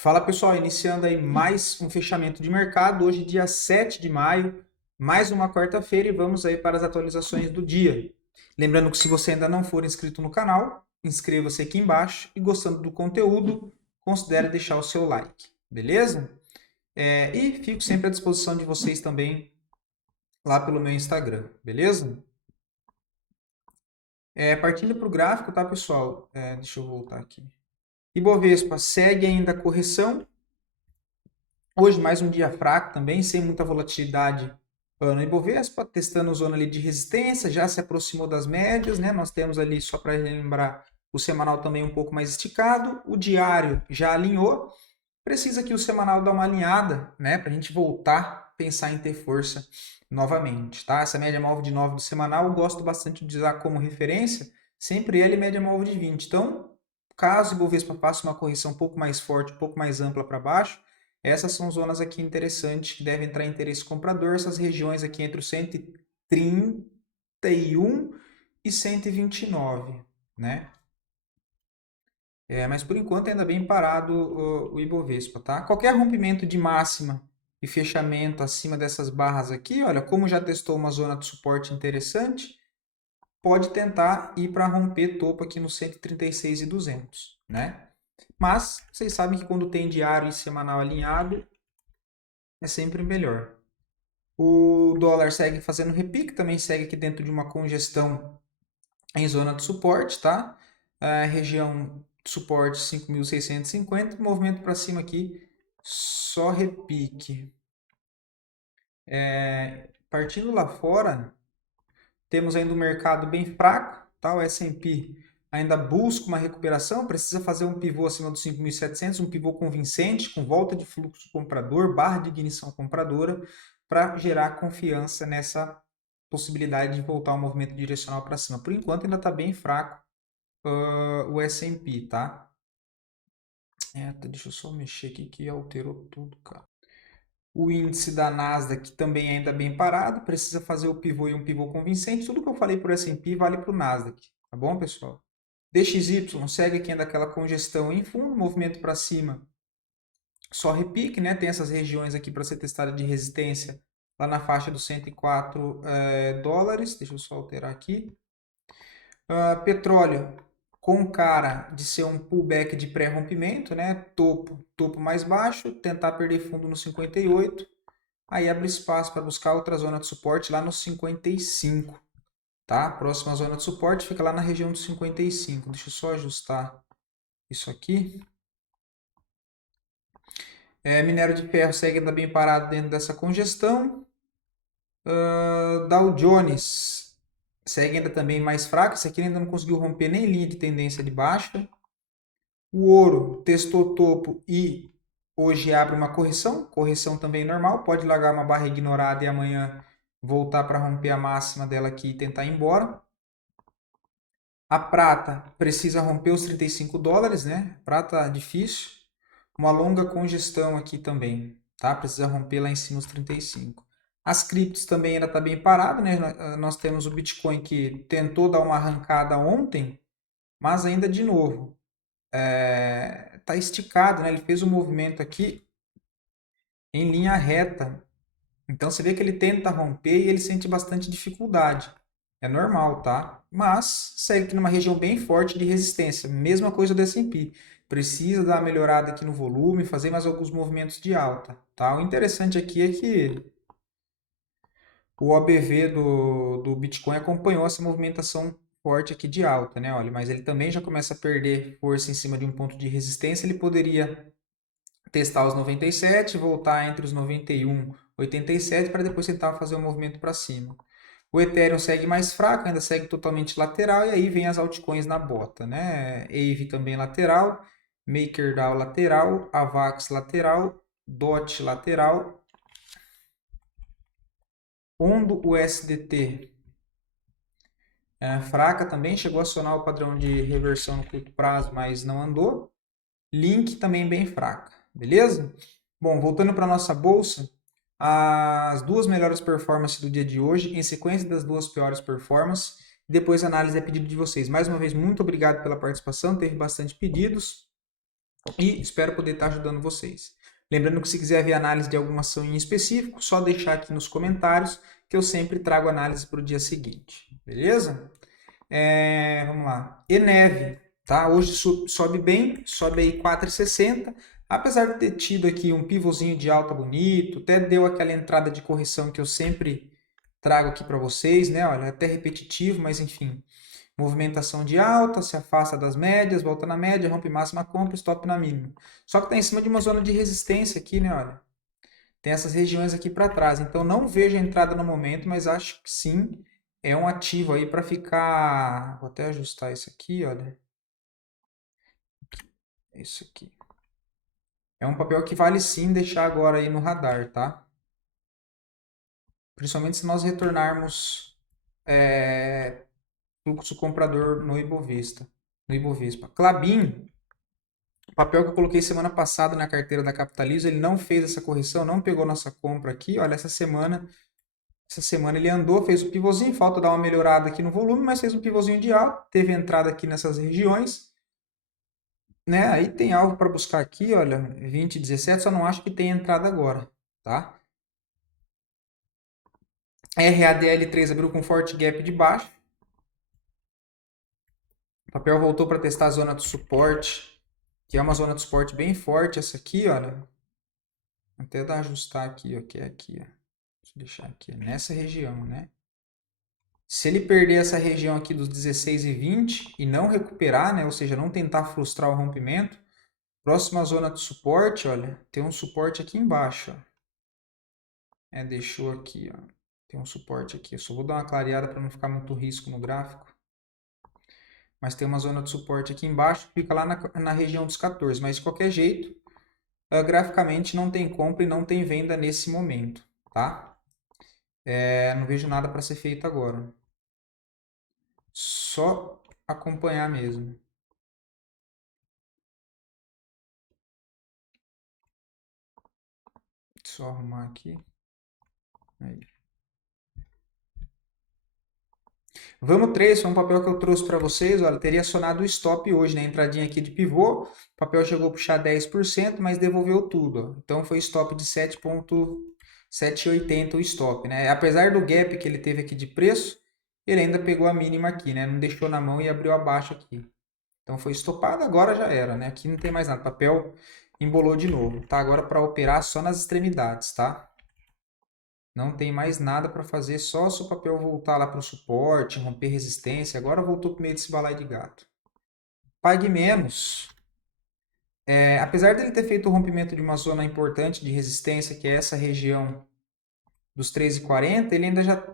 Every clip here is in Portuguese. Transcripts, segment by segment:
Fala pessoal, iniciando aí mais um fechamento de mercado, hoje dia 7 de maio, mais uma quarta-feira e vamos aí para as atualizações do dia. Lembrando que se você ainda não for inscrito no canal, inscreva-se aqui embaixo e gostando do conteúdo, considere deixar o seu like, beleza? E fico sempre à disposição de vocês também lá pelo meu Instagram, beleza? Partindo para o gráfico, tá pessoal? Deixa eu voltar aqui. Ibovespa segue ainda a correção. Hoje, mais um dia fraco também, sem muita volatilidade no Ibovespa, testando zona ali de resistência, já se aproximou das médias, né? Nós temos ali, só para lembrar, o semanal também um pouco mais esticado, o diário já alinhou, precisa que o semanal dá uma alinhada, né? Para a gente voltar a pensar em ter força novamente, tá? Essa média móvel de 9 do semanal, eu gosto bastante de usar como referência, sempre ele média móvel de 20. Então, caso o Ibovespa faça uma correção um pouco mais forte, um pouco mais ampla para baixo, essas são zonas aqui interessantes que devem entrar em interesse comprador, essas regiões aqui entre o 131 e 129, né? Mas por enquanto ainda bem parado o Ibovespa, tá? Qualquer rompimento de máxima e fechamento acima dessas barras aqui, olha, como já testou uma zona de suporte interessante, pode tentar ir para romper topo aqui no 136.200, né? Mas vocês sabem que quando tem diário e semanal alinhado, é sempre melhor. O dólar segue fazendo repique, também segue aqui dentro de uma congestão em zona de suporte, tá? A região de suporte 5.650, movimento para cima aqui, só repique. Partindo lá fora, temos ainda um mercado bem fraco, tá? O S&P ainda busca uma recuperação, precisa fazer um pivô acima dos 5.700, um pivô convincente, com volta de fluxo comprador, barra de ignição compradora, para gerar confiança nessa possibilidade de voltar ao movimento direcional para cima. Por enquanto ainda está bem fraco o S&P, tá? Deixa eu só mexer aqui que alterou tudo, cara. O índice da Nasdaq também ainda bem parado, precisa fazer o pivô e um pivô convincente. Tudo que eu falei para o S&P vale para o Nasdaq, tá bom, pessoal? DXY segue aqui ainda aquela congestão em fundo, movimento para cima, só repique, né? Tem essas regiões aqui para ser testada de resistência lá na faixa dos 104 dólares. Deixa eu só alterar aqui. Petróleo com cara de ser um pullback de pré-rompimento, né? Topo mais baixo, tentar perder fundo no 58. Aí abre espaço para buscar outra zona de suporte lá no 55, tá? Próxima zona de suporte fica lá na região dos 55. Deixa eu só ajustar isso aqui. Minério de ferro segue ainda bem parado dentro dessa congestão. Dow Jones segue ainda também mais fraco. Esse aqui ainda não conseguiu romper nem linha de tendência de baixa. O ouro testou topo e hoje abre uma correção também normal. Pode largar uma barra ignorada e amanhã voltar para romper a máxima dela aqui e tentar ir embora. A prata precisa romper os 35 dólares, né? Prata difícil. Uma longa congestão aqui também, tá? Precisa romper lá em cima os 35. As criptos também ainda está bem parado, né? Nós temos o Bitcoin que tentou dar uma arrancada ontem, mas ainda de novo está esticado, né? Ele fez um movimento aqui em linha reta. Então você vê que ele tenta romper e ele sente bastante dificuldade. É normal, tá? Mas segue aqui numa região bem forte de resistência. Mesma coisa do S&P. Precisa dar uma melhorada aqui no volume, fazer mais alguns movimentos de alta, tá? O interessante aqui é que o OBV do Bitcoin acompanhou essa movimentação forte aqui de alta, né? Olha, mas ele também já começa a perder força em cima de um ponto de resistência. Ele poderia testar os 97, voltar entre os 91 e 87 para depois tentar fazer um movimento para cima. O Ethereum segue mais fraco, ainda segue totalmente lateral, e aí vem as altcoins na bota, né? Aave também lateral, MakerDAO lateral, Avax lateral, DOT lateral, Ondo USDT fraca também, chegou a acionar o padrão de reversão no curto prazo, mas não andou. Link também bem fraca, beleza? Bom, voltando para a nossa bolsa, as duas melhores performances do dia de hoje, em sequência das duas piores performances, depois a análise é pedido de vocês. Mais uma vez, muito obrigado pela participação, teve bastante pedidos. E espero poder estar ajudando vocês. Lembrando que se quiser ver análise de alguma ação em específico, só deixar aqui nos comentários que eu sempre trago análise para o dia seguinte. Beleza? Vamos lá. Eneve, tá? Hoje sobe bem, sobe aí 4,60. Apesar de ter tido aqui um pivôzinho de alta bonito, até deu aquela entrada de correção que eu sempre trago aqui para vocês, né? Olha, é até repetitivo, mas enfim. Movimentação de alta, se afasta das médias, volta na média, rompe máxima, compra, stop na mínima. Só que está em cima de uma zona de resistência aqui, né? Olha, tem essas regiões aqui para trás. Então não vejo a entrada no momento, mas acho que sim, é um ativo aí para ficar. Vou até ajustar isso aqui, olha. Isso aqui. É um papel que vale sim deixar agora aí no radar, tá? Principalmente se nós retornarmos fluxo comprador no Ibovespa. Klabin, o papel que eu coloquei semana passada na carteira da Capitalizo, ele não fez essa correção, não pegou nossa compra aqui. Olha, essa semana ele andou, fez o pivôzinho, falta dar uma melhorada aqui no volume, mas fez um pivôzinho de alta, teve entrada aqui nessas regiões, né? Aí tem algo para buscar aqui, olha, 20,17, só não acho que tem entrada agora, tá? RADL3 abriu com forte gap de baixo. O papel voltou para testar a zona de suporte, que é uma zona de suporte bem forte essa aqui, olha. Vou até dar ajustar aqui, ó, que é aqui, ó. Deixa eu deixar aqui, nessa região, né? Se ele perder essa região aqui dos 16 e 20 e não recuperar, né, ou seja, não tentar frustrar o rompimento, próxima zona de suporte, olha, tem um suporte aqui embaixo, ó. Deixou aqui, ó. Tem um suporte aqui. Eu só vou dar uma clareada para não ficar muito risco no gráfico. Mas tem uma zona de suporte aqui embaixo, fica lá na região dos 14. Mas de qualquer jeito, graficamente não tem compra e não tem venda nesse momento, tá? Não vejo nada para ser feito agora. Só acompanhar mesmo. Só arrumar aqui. Aí. Vamos 3 foi um papel que eu trouxe para vocês. Olha, teria acionado o stop hoje, né? Entradinha aqui de pivô. O papel chegou a puxar 10%, mas devolveu tudo. Ó. Então foi stop de 7,80 o stop, né? Apesar do gap que ele teve aqui de preço, ele ainda pegou a mínima aqui, né? Não deixou na mão e abriu abaixo aqui. Então foi estopado, agora já era, né? Aqui não tem mais nada. O papel embolou de novo. Tá agora para operar só nas extremidades, tá? Não tem mais nada para fazer, só se o papel voltar lá para o suporte, romper resistência. Agora voltou para o meio desse balaio de gato. Pague menos. Apesar dele ter feito o rompimento de uma zona importante de resistência, que é essa região dos 13,40,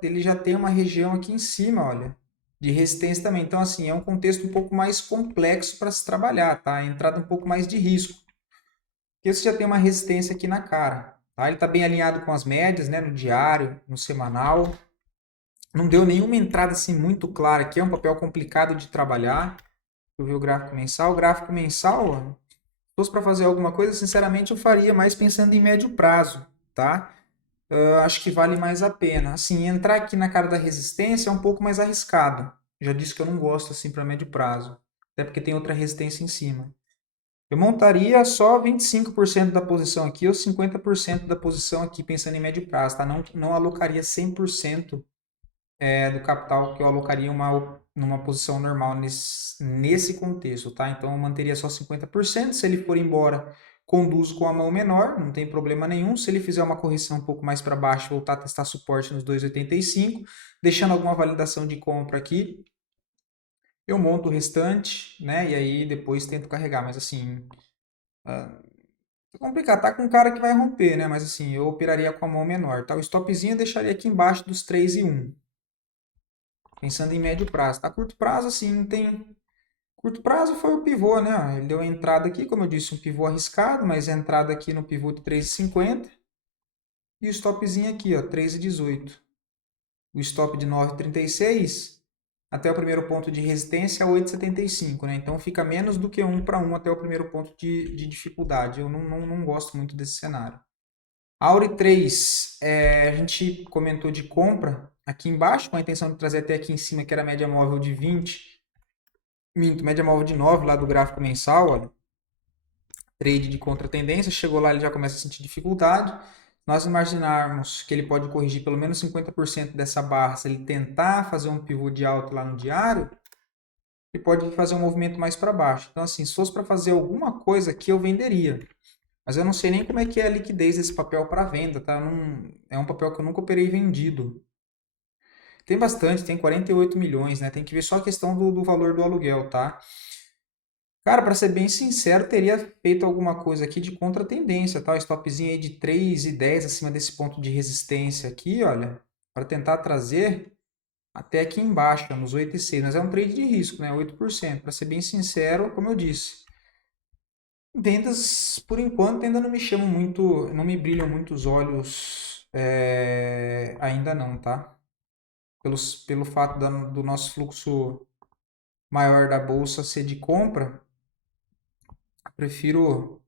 ele já tem uma região aqui em cima, olha, de resistência também. Então, assim, é um contexto um pouco mais complexo para se trabalhar, tá? Entrada um pouco mais de risco. Porque você já tem uma resistência aqui na cara. Tá? Ele está bem alinhado com as médias, né? No diário, no semanal. Não deu nenhuma entrada assim muito clara aqui. É um papel complicado de trabalhar. Eu vi o gráfico mensal. O gráfico mensal, ó, se fosse para fazer alguma coisa, sinceramente eu faria mais pensando em médio prazo, tá? Acho que vale mais a pena. Assim, entrar aqui na cara da resistência é um pouco mais arriscado. Já disse que eu não gosto assim para médio prazo. Até porque tem outra resistência em cima. Eu montaria só 25% da posição aqui ou 50% da posição aqui, pensando em médio prazo, tá? Não alocaria 100% do capital que eu alocaria numa posição normal nesse contexto, tá? Então, eu manteria só 50%. Se ele for embora, conduzo com a mão menor, não tem problema nenhum. Se ele fizer uma correção um pouco mais para baixo, voltar a testar suporte nos 2,85, deixando alguma validação de compra aqui, eu monto o restante, né? E aí depois tento carregar. Mas assim, é complicado. Tá com um cara que vai romper, né? Mas assim, eu operaria com a mão menor. Tá? O stopzinho eu deixaria aqui embaixo dos 3,1. Pensando em médio prazo. Tá? Curto prazo, assim, não tem. Curto prazo foi o pivô, né? Ele deu a entrada aqui, como eu disse, um pivô arriscado, mas a entrada aqui no pivô de 3,50. E o stopzinho aqui, ó, 3,18. O stop de 9,36 até o primeiro ponto de resistência 8,75, né? Então fica menos do que 1 para 1 até o primeiro ponto de dificuldade. Eu não gosto muito desse cenário. Auri 3, a gente comentou de compra aqui embaixo, com a intenção de trazer até aqui em cima, que era a média móvel de 20. Média móvel de 9 lá do gráfico mensal, olha. trade de contra-tendência, chegou lá ele já começa a sentir dificuldade. Nós imaginarmos que ele pode corrigir pelo menos 50% dessa barra, se ele tentar fazer um pivô de alta lá no diário, ele pode fazer um movimento mais para baixo. Então, assim, se fosse para fazer alguma coisa aqui, eu venderia. Mas eu não sei nem como é que é a liquidez desse papel para venda, tá? Não, é um papel que eu nunca operei vendido. Tem bastante, tem 48 milhões, né? Tem que ver só a questão do valor do aluguel, tá? Cara, para ser bem sincero, teria feito alguma coisa aqui de contra-tendência, tá? Stopzinho aí de 3,10 acima desse ponto de resistência aqui, olha, para tentar trazer até aqui embaixo, nos 8,6. Mas é um trade de risco, né? 8%. Para ser bem sincero, como eu disse, vendas, por enquanto, ainda não me chamam muito, não me brilham muito os olhos ainda não, tá? Pelo fato do nosso fluxo maior da bolsa ser de compra, prefiro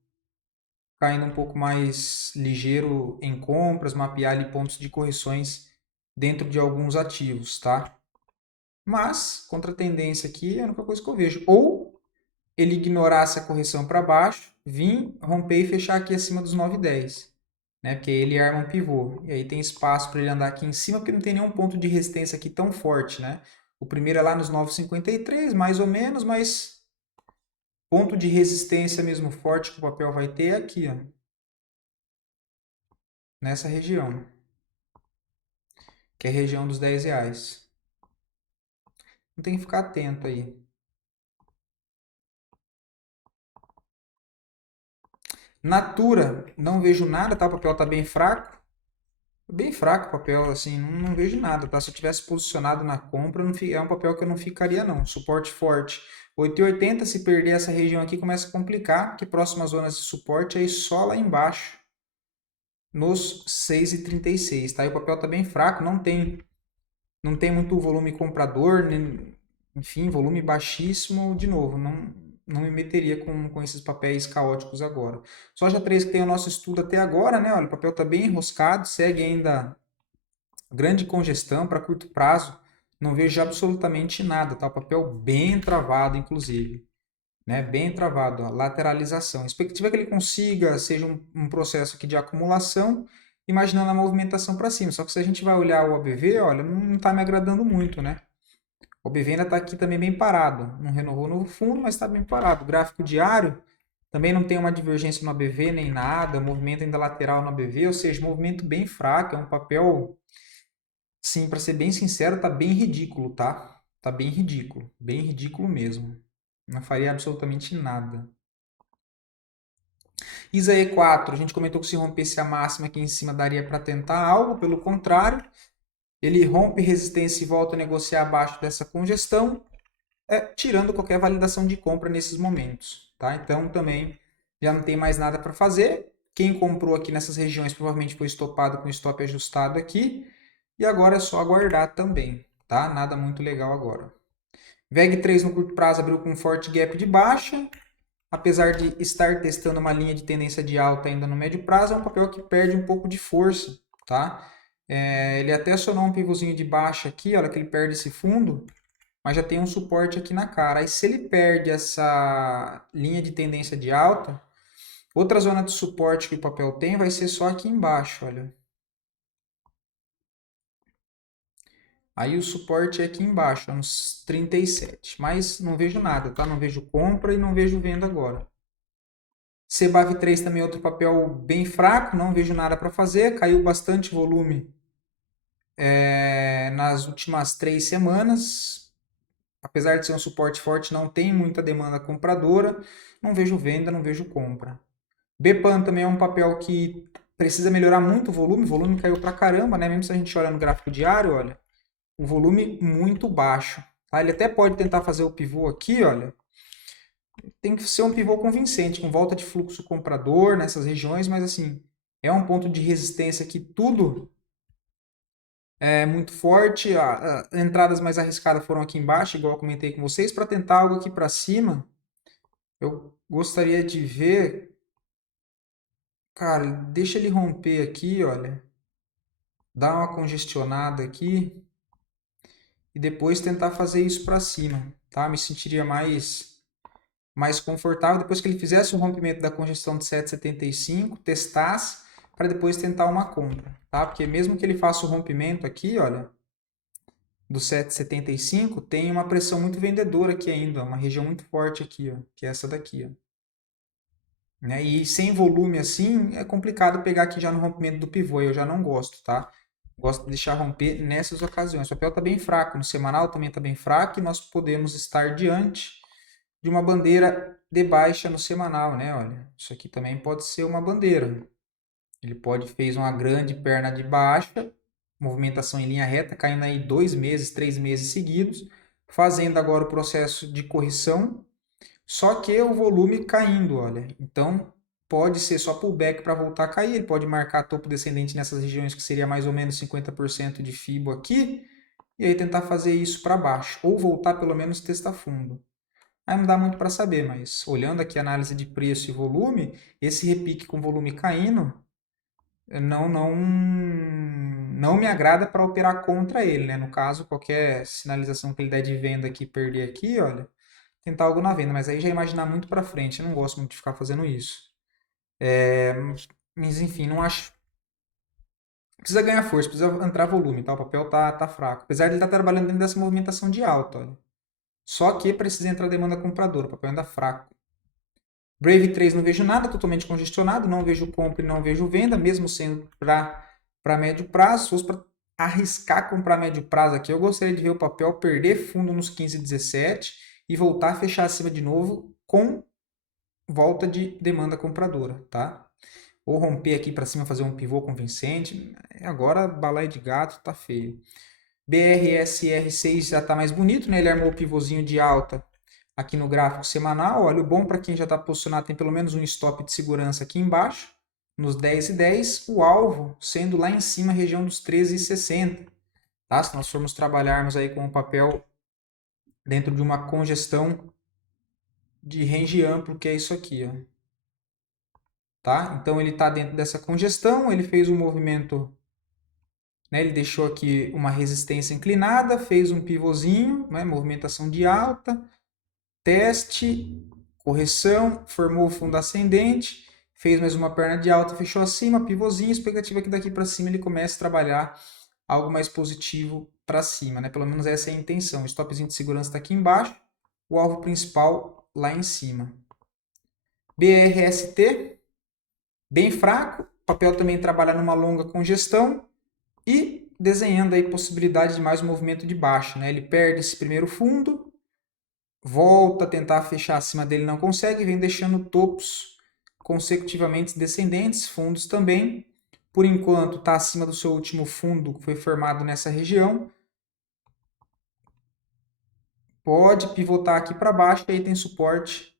caindo um pouco mais ligeiro em compras, mapear ali pontos de correções dentro de alguns ativos, tá? Mas, contra a tendência aqui, é a única coisa que eu vejo. Ou ele ignorar essa correção para baixo, vir, romper e fechar aqui acima dos 9,10, né? Porque aí ele arma um pivô. E aí tem espaço para ele andar aqui em cima, porque não tem nenhum ponto de resistência aqui tão forte, né? O primeiro é lá nos 9,53, mais ou menos, mas ponto de resistência mesmo forte que o papel vai ter é aqui, ó, nessa região, que é a região dos R$ 10. Não tem que ficar atento aí. Natura, não vejo nada, tá? O papel tá bem fraco. Bem fraco o papel, assim, não vejo nada, tá? Se eu tivesse posicionado na compra, não, é um papel que eu não ficaria, não. Suporte forte. 8,80, se perder essa região aqui, começa a complicar, porque próximas zonas de suporte aí só lá embaixo, nos 6,36, tá? E o papel tá bem fraco, não tem muito volume comprador, nem, enfim, volume baixíssimo, de novo, não me meteria com esses papéis caóticos agora. Soja 3 que tem o nosso estudo até agora, né? Olha, o papel está bem enroscado, segue ainda grande congestão para curto prazo, não vejo absolutamente nada, tá? O papel bem travado, inclusive, né? Bem travado, ó, lateralização. A expectativa é que ele consiga, seja um processo aqui de acumulação, imaginando a movimentação para cima. Só que se a gente vai olhar o ABV, olha, não está me agradando muito, né? O BV ainda está aqui também bem parado. Não renovou no fundo, mas está bem parado. O gráfico diário também não tem uma divergência no ABV nem nada. Movimento ainda lateral no ABV, ou seja, movimento bem fraco. É um papel, sim, para ser bem sincero, tá bem ridículo, tá? Tá bem ridículo mesmo. Não faria absolutamente nada. ISA E4, a gente comentou que se rompesse a máxima aqui em cima daria para tentar algo, pelo contrário, ele rompe resistência e volta a negociar abaixo dessa congestão, tirando qualquer validação de compra nesses momentos, tá? Então também já não tem mais nada para fazer. Quem comprou aqui nessas regiões provavelmente foi estopado com stop ajustado aqui e agora é só aguardar também, tá? Nada muito legal agora. VEG3 no curto prazo abriu com um forte gap de baixa, apesar de estar testando uma linha de tendência de alta ainda no médio prazo, é um papel que perde um pouco de força, tá? Ele até acionou um pivôzinho de baixa aqui, olha que ele perde esse fundo, mas já tem um suporte aqui na cara. Aí se ele perde essa linha de tendência de alta, outra zona de suporte que o papel tem vai ser só aqui embaixo, olha. Aí o suporte é aqui embaixo, uns 37. Mas não vejo nada, tá? Não vejo compra e não vejo venda agora. CBAV3 também é outro papel bem fraco, não vejo nada para fazer. Caiu bastante volume nas últimas 3 semanas. Apesar de ser um suporte forte, não tem muita demanda compradora. Não vejo venda, não vejo compra. BPAN também é um papel que precisa melhorar muito o volume caiu pra caramba, né? Mesmo se a gente olhar no gráfico diário, olha, o volume muito baixo. Tá? Ele até pode tentar fazer o pivô aqui, olha. Tem que ser um pivô convincente, com volta de fluxo comprador nessas regiões, mas assim, é um ponto de resistência que tudo é muito forte. Entradas mais arriscadas foram aqui embaixo, igual eu comentei com vocês, para tentar algo aqui para cima. Eu gostaria de ver, cara, deixa ele romper aqui, olha, dar uma congestionada aqui e depois tentar fazer isso para cima, tá? Me sentiria mais confortável, depois que ele fizesse o rompimento da congestão de 7,75, testasse, para depois tentar uma compra, tá? Porque mesmo que ele faça o rompimento aqui, olha, do 7,75, tem uma pressão muito vendedora aqui ainda, uma região muito forte aqui, ó, que é essa daqui, ó. Né? E sem volume assim, é complicado pegar aqui já no rompimento do pivô, eu já não gosto, tá? Gosto de deixar romper nessas ocasiões. O papel está bem fraco, no semanal também está bem fraco, e nós podemos estar diante de uma bandeira de baixa no semanal, né? Olha, isso aqui também pode ser uma bandeira. Ele fez uma grande perna de baixa, movimentação em linha reta, caindo aí 2 meses, 3 meses seguidos, fazendo agora o processo de correção, só que o volume caindo, olha. Então, pode ser só pullback para voltar a cair, ele pode marcar topo descendente nessas regiões que seria mais ou menos 50% de FIBO aqui, e aí tentar fazer isso para baixo, ou voltar pelo menos testar fundo. Aí não dá muito para saber, mas olhando aqui a análise de preço e volume, esse repique com volume caindo não me agrada para operar contra ele, né? No caso, qualquer sinalização que ele der de venda aqui, perder aqui, olha, tentar algo na venda, mas aí já imaginar muito para frente, eu não gosto muito de ficar fazendo isso. Mas enfim, não acho. Precisa ganhar força, precisa entrar volume, tá? O papel tá fraco. Apesar de ele estar trabalhando dentro dessa movimentação de alta, olha. Só que precisa entrar demanda compradora, o papel ainda fraco. Brave 3 não vejo nada, totalmente congestionado, não vejo compra e não vejo venda, mesmo sendo para médio prazo. Se fosse para arriscar comprar médio prazo aqui, eu gostaria de ver o papel perder fundo nos 15,17 e voltar a fechar acima de novo com volta de demanda compradora, tá? Ou romper aqui para cima, fazer um pivô convincente. Agora, balaio de gato, tá feio. BRSR6 já tá mais bonito, né? Ele armou o pivôzinho de alta aqui no gráfico semanal. Olha, o bom para quem já está posicionado tem pelo menos um stop de segurança aqui embaixo, nos 10,10, o alvo sendo lá em cima a região dos 13,60. Tá? Se nós formos trabalharmos aí com o papel dentro de uma congestão de range amplo, que é isso aqui, ó. Tá? Então ele está dentro dessa congestão, ele fez um movimento, né? Ele deixou aqui uma resistência inclinada, fez um pivôzinho, né? Movimentação de alta, teste, correção, formou o fundo ascendente, fez mais uma perna de alta, fechou acima, pivôzinho, expectativa que daqui para cima ele comece a trabalhar algo mais positivo para cima, né? Pelo menos essa é a intenção. O stopzinho de segurança está aqui embaixo, o alvo principal lá em cima. BRST, bem fraco, o papel também trabalha numa longa congestão e desenhando aí possibilidade de mais um movimento de baixa, né? Ele perde esse primeiro fundo, volta a tentar fechar acima dele, não consegue, vem deixando topos consecutivamente descendentes, fundos também. Por enquanto está acima do seu último fundo que foi formado nessa região. Pode pivotar aqui para baixo e aí tem suporte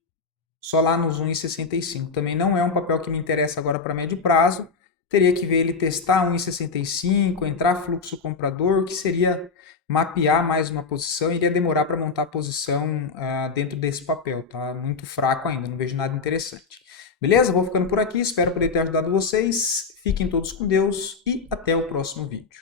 só lá nos 1,65. Também não é um papel que me interessa agora para médio prazo. Teria que ver ele testar 1,65, entrar fluxo comprador, que seria mapear mais uma posição. Iria demorar para montar a posição dentro desse papel, tá? Muito fraco ainda, não vejo nada interessante. Beleza? Vou ficando por aqui, espero poder ter ajudado vocês. Fiquem todos com Deus e até o próximo vídeo.